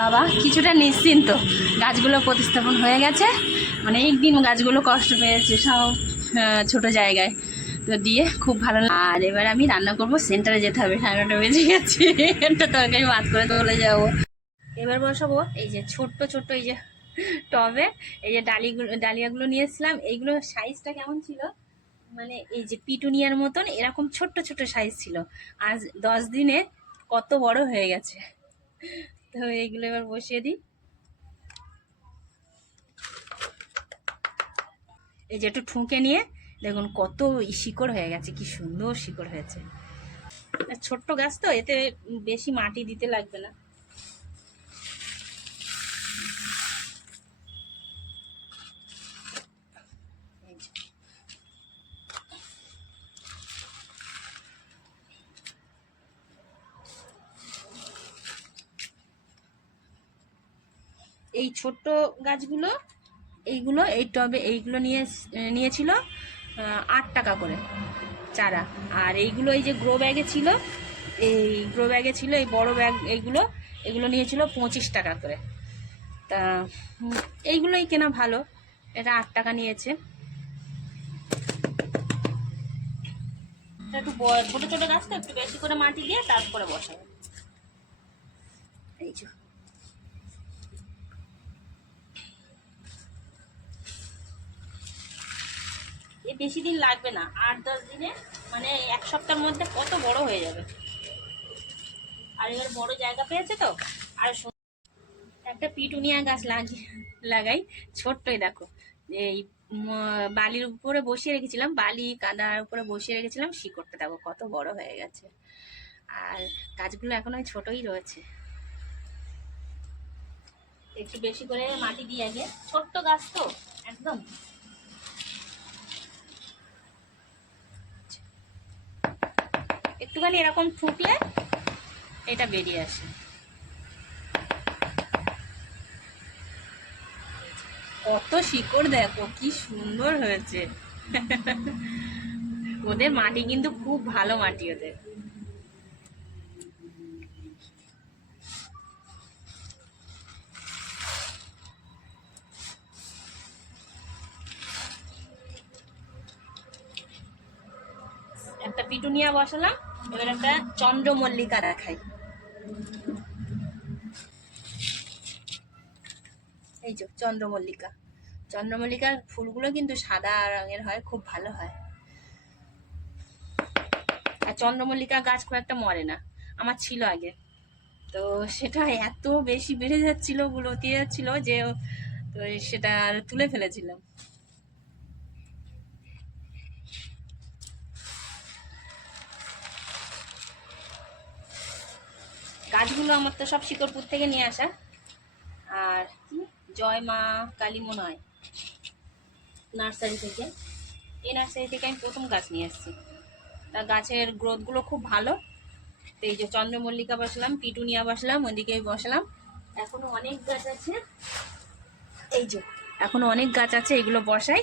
বাবা কিছুটা নিশ্চিন্ত, গাছগুলো প্রতিস্থাপন হয়ে গেছে, মানে একদিন গাছগুলো কষ্ট পেয়েছে সব ছোট জায়গায়, তো দিয়ে খুব ভালো। আর এবার আমি রান্না করব, সেন্টারে যেতে হবে, 9:30 বেজে গেছে, একটা তরকারি ভাত করে চলে যাবো। এবার বসাবো এই যে ছোট্ট ছোট্ট এই যে টবে এই যে ডালিয়াগুলো নিয়েছিলাম, এইগুলো সাইজটা কেমন ছিল, মানে এই যে পিটুনিয়ার মতন এরকম ছোট্ট ছোট্ট সাইজ ছিল, আজ 10 দিনে কত বড় হয়ে গেছে। তো এইগুলো এবার বসিয়ে দিই। এই যে একটু ঠুকে নিয়ে দেখুন কত শিকড় হয়ে গেছে, কি সুন্দর শিকড় হয়েছে। ছোট্ট গাছ তো, এতে বেশি মাটি দিতে লাগবে না। এই ছোট্ট গাছগুলো এইগুলো এই টবে এইগুলো নিয়েছিল 8 টাকা করে চারা, আর এইগুলো এই যে গ্রো ব্যাগে ছিল, এই গ্রো ব্যাগে ছিল এই বড় ব্যাগ, এইগুলো এগুলো নিয়েছিল 25 টাকা করে। তা এইগুলোই কেনা ভালো, এটা 8 টাকা নিয়েছে। একটু ছোট ছোট গাছ তো একটু বেশি করে মাটি দিয়ে তারপরে বসাবো। এই যে বেশি দিন লাগবে না, 8-10 দিনে মানে 1 সপ্তাহের মধ্যে কত বড় হয়ে যাবে। আর এবার বড় জায়গা পেয়েছে তো। আর একটা পিটুনিয়া গাছ লাগাই, ছোট্টই দেখো, এই বালির উপরে বসিয়ে রেখেছিলাম, বালি কাদার উপরে বসিয়ে রেখেছিলাম, শিকড়টা দেখো কত বড় হয়ে গেছে। আর গাছগুলো এখন ওই ছোটই রয়েছে। একটু বেশি করে মাটি দিয়ে আগে, ছোট্ট গাছ তো একদম। একটুখানি এরকম ঠুকলে এটা বেরিয়ে আসে। কত শিকড় দেখো কি সুন্দর হয়েছে। ওদের মাটি কিন্তু খুব ভালো মাটি ওদের। একটা পিটুনিয়া বসালাম, এবার একটা চন্দ্রমল্লিকা দেখাই। এই যে চন্দ্রমল্লিকা, চন্দ্রমল্লিকার ফুলগুলো কিন্তু সাদা রঙের হয়, খুব ভালো হয়। আর চন্দ্রমল্লিকা গাছ খুব একটা মরে না, আমার ছিল আগে, তো সেটা এত বেশি বেড়ে যাচ্ছিল, লতিয়ে যাচ্ছিল যে তো সেটা তুলে ফেলেছিলাম। গাছগুলো আমার তো সব শিকরপুর থেকে নিয়ে আসা। আর কি জয় মা কালী মনে হয় নার্সারি থেকে, এই নার্সারি থেকে আমি প্রথম গাছ নিয়ে আসছি, তা গাছের গ্রোথগুলো খুব ভালো। তো এই যে চন্দ্রমল্লিকা বসালাম, পিটুনিয়া বসালাম, ওইদিকে বসালাম, এখনো অনেক গাছ আছে। এই যে এখনো অনেক গাছ আছে, এগুলো বসাই।